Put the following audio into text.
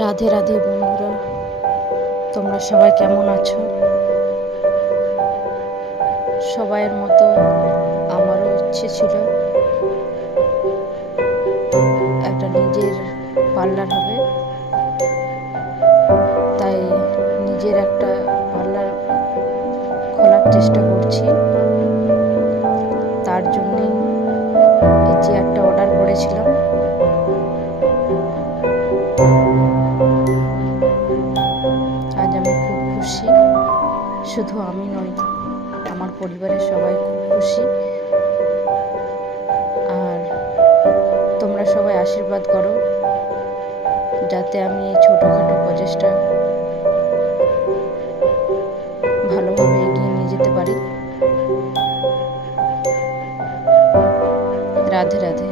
রাধে রাধে বন্ধুরা, তোমরা সবাই কেমন আছো? সবাইয়ের মতো আমারও ইচ্ছে ছিল একটা নিজের পার্লার হবে, তাই নিজের একটা পার্লার খোলার চেষ্টা করছি। তার জন্যেই এই চেয়ারটা অর্ডার করেছিলাম। আজ আমি খুব খুশি, শুধু আমি নই, আমার পরিবারের সবাই খুব খুশি। আর তোমরা সবাই আশীর্বাদ করো যাতে আমি এই ছোটোখাটো প্রচেষ্টা ভালোভাবে এগিয়ে নিয়ে যেতে পারি। রাধে রাধে।